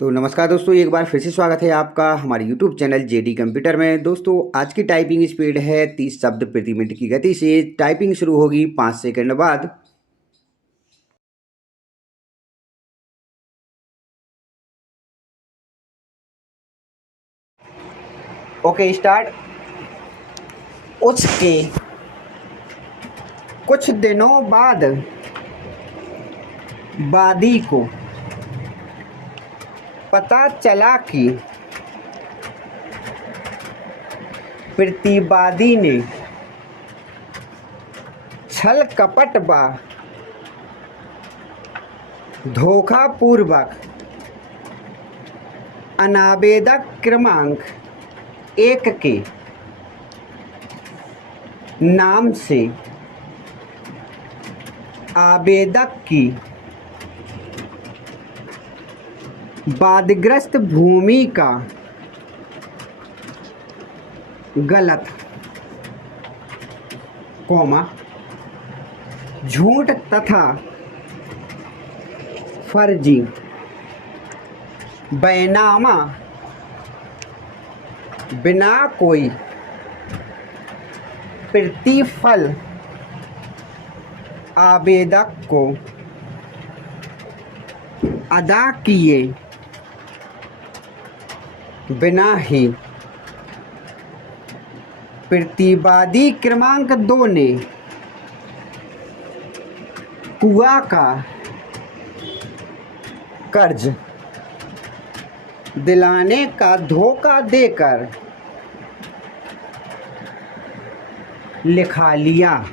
तो नमस्कार दोस्तों, एक बार फिर से स्वागत है आपका हमारे YouTube चैनल जेडी कंप्यूटर में। दोस्तों आज की टाइपिंग स्पीड है 30 शब्द प्रति मिनट की गति से। टाइपिंग शुरू होगी 5 सेकंड बाद। Okay start. उसके कुछ दिनों बाद वादी को पता चला कि प्रतिवादी ने छल कपट व धोखापूर्वक अनावेदक क्रमांक 1 के नाम से आवेदक की वादग्रस्त भूमि का गलत झूठ तथा फर्जी बैनामा बिना कोई प्रतिफल आवेदक को अदा किए बिना ही प्रतिवादी क्रमांक 2 ने कुआ का कर्ज दिलाने का धोखा देकर लिखा लिया,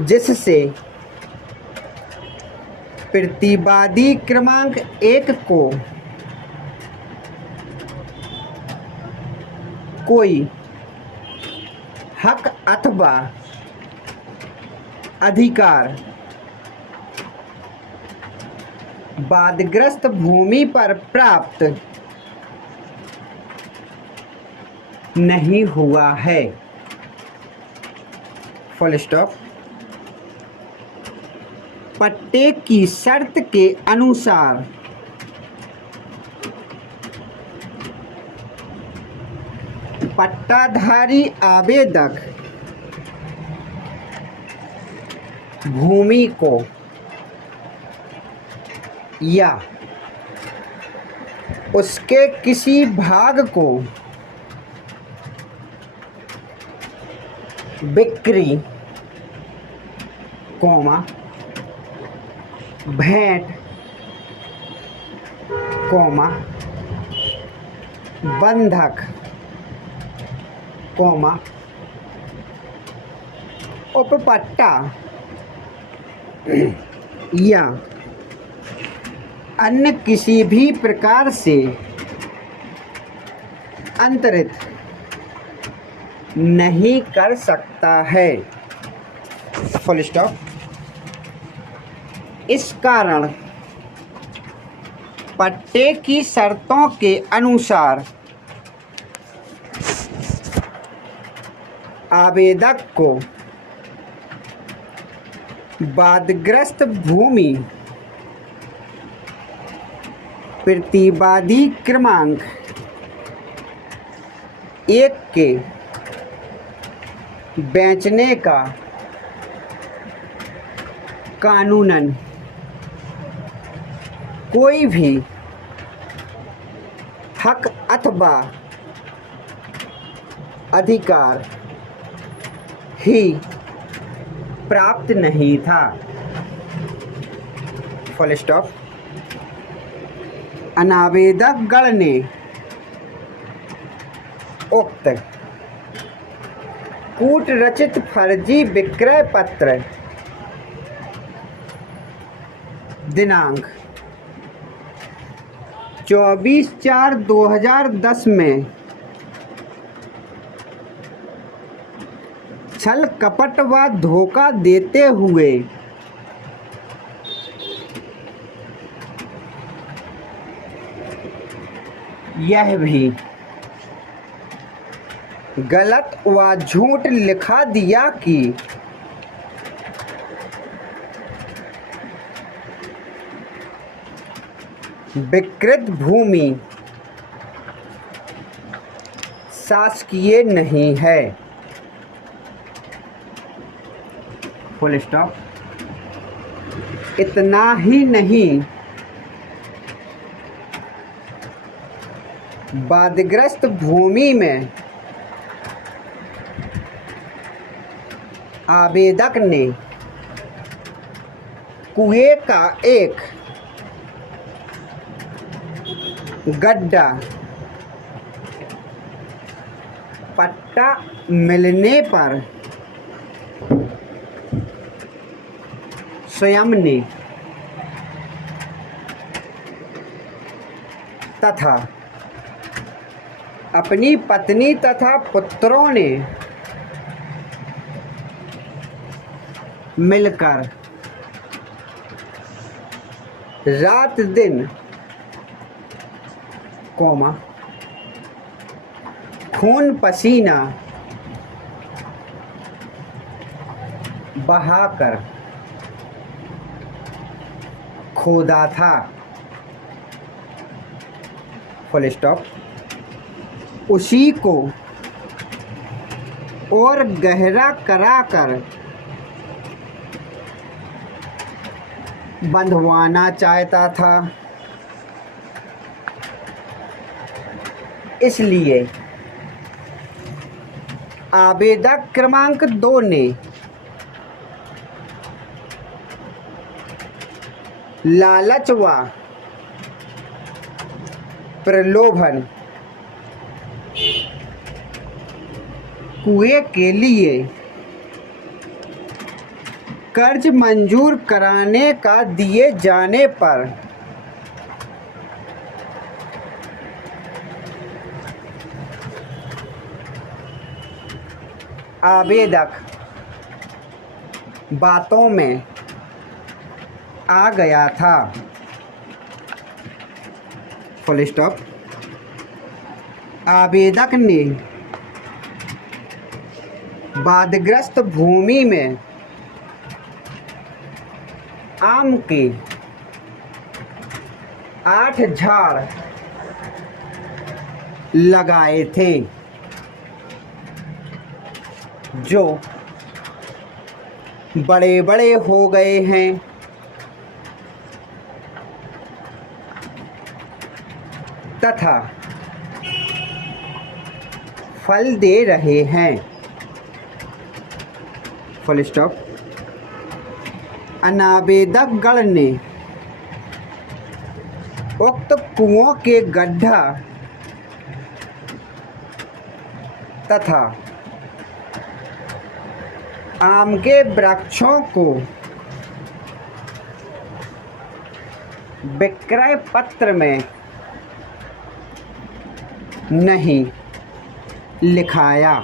जिससे प्रतिवादी क्रमांक 1 को कोई हक अथवा अधिकार वादग्रस्त भूमि पर प्राप्त नहीं हुआ है। Full stop. पट्टे की शर्त के अनुसार पट्टाधारी आवेदक भूमि को या उसके किसी भाग को बिक्री, भेंट, बंधक, उपपट्टा या अन्य किसी भी प्रकार से अंतरित नहीं कर सकता है। Full stop. इस कारण पट्टे की शर्तों के अनुसार आवेदक को वादग्रस्त भूमि प्रतिवादी क्रमांक 1 के बेचने का कानूनन कोई भी हक अथवा अधिकार ही प्राप्त नहीं था। Full stop. अनावेदक गण ने उक्त कूट रचित फर्जी विक्रय पत्र दिनांक 24/4/2010 में छल कपट व धोखा देते हुए यह भी गलत व झूठ लिखा दिया कि विकृत भूमि शासकीय नहीं है। Full stop. इतना ही नहीं, बाढ़ग्रस्त भूमि में आवेदक ने कुएं का एक गड्ढा पट्टा मिलने पर स्वयं ने तथा अपनी पत्नी तथा पुत्रों ने मिलकर रात दिन खून पसीना बहाकर खोदा था। Full stop. उसी को और गहरा कराकर बंधवाना चाहता था। इसलिए आवेदक क्रमांक 2 ने लालच व प्रलोभन कुएं के लिए कर्ज मंजूर कराने का दिए जाने पर आवेदक बातों में आ गया था। Full stop. आवेदक ने बाढ़ग्रस्त भूमि में आम के 8 झाड़ लगाए थे जो बड़े बड़े हो गए हैं तथा फल दे रहे हैं। Full stop. अनावेदक गण ने उक्त कुओं के गड्ढा तथा आम के वृक्षों को विक्रय पत्र में नहीं लिखाया।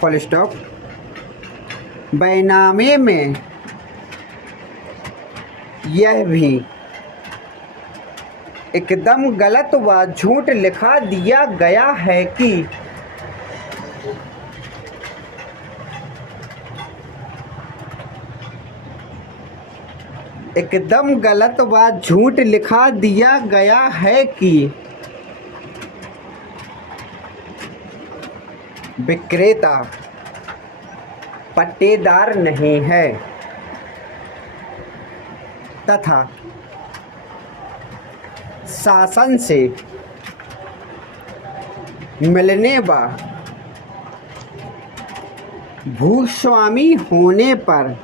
Full stop. बैनामे में यह भी एकदम गलत व झूठ लिखा दिया गया है कि एकदम गलत व झूठ लिखा दिया गया है कि विक्रेता पट्टेदार नहीं है तथा शासन से मिलने व भूस्वामी होने पर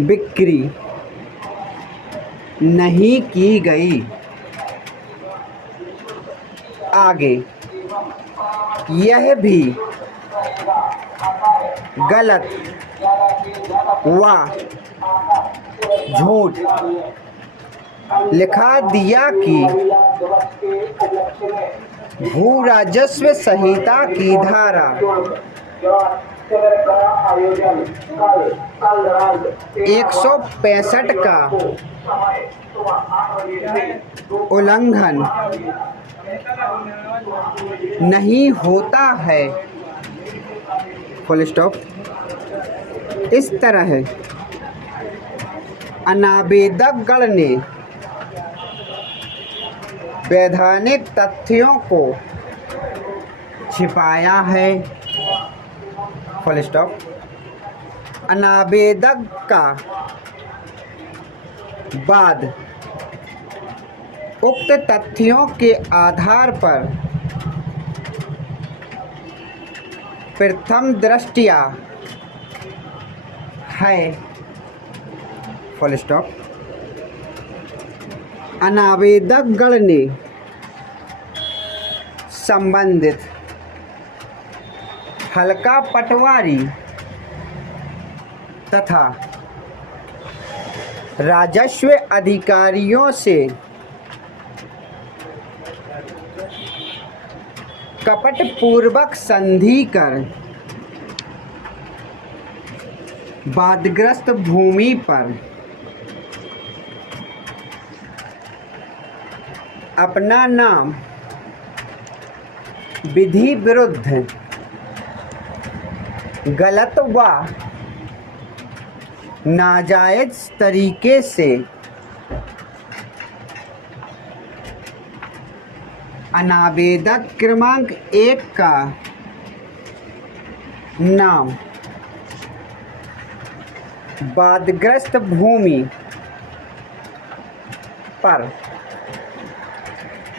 बिक्री नहीं की गई। आगे यह भी गलत व झूठ लिखा दिया कि भू राजस्व संहिता की धारा 165 का उल्लंघन नहीं होता है। Full stop. इस तरह अनावेदकगण ने वैधानिक तथ्यों को छिपाया है। Full stop. अनावेदक का बाद उक्त तथ्यों के आधार पर प्रथम दृष्टया है। Full stop. अनावेदकगण ने संबंधित हल्का पटवारी तथा राजस्व अधिकारियों से कपटपूर्वक संधि कर वादग्रस्त भूमि पर अपना नाम विधि विरुद्ध गलत व नाजायज तरीके से अनावेदक क्रमांक 1 का नाम वादग्रस्त भूमि पर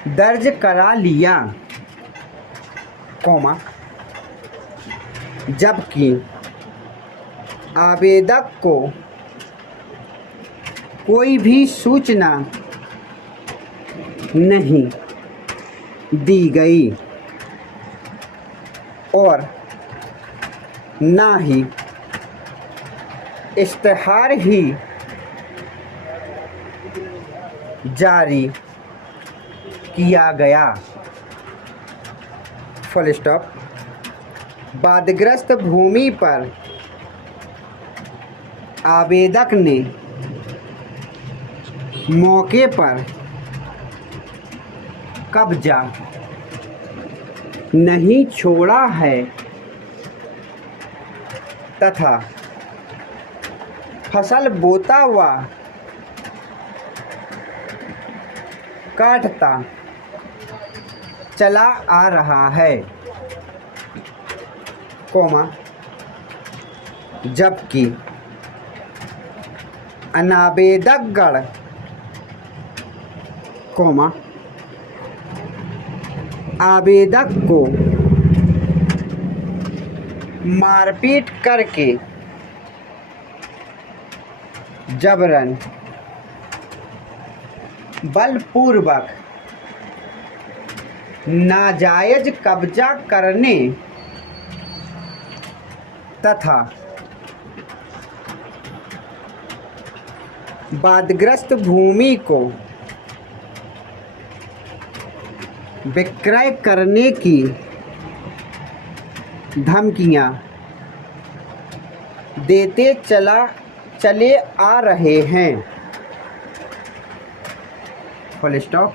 दर्ज करा लिया, जबकि आवेदक को कोई भी सूचना नहीं दी गई और ना ही इश्तिहार ही जारी किया गया। Full stop. वादग्रस्त भूमि पर आवेदक ने मौके पर कब्जा नहीं छोड़ा है तथा फसल बोता व काटता चला आ रहा है, जबकि अनावेदकगण आवेदक को मारपीट करके जबरन बलपूर्वक नाजायज कब्जा करने तथा वादग्रस्त भूमि को विक्रय करने की धमकियां देते चले आ रहे हैं। Full stop.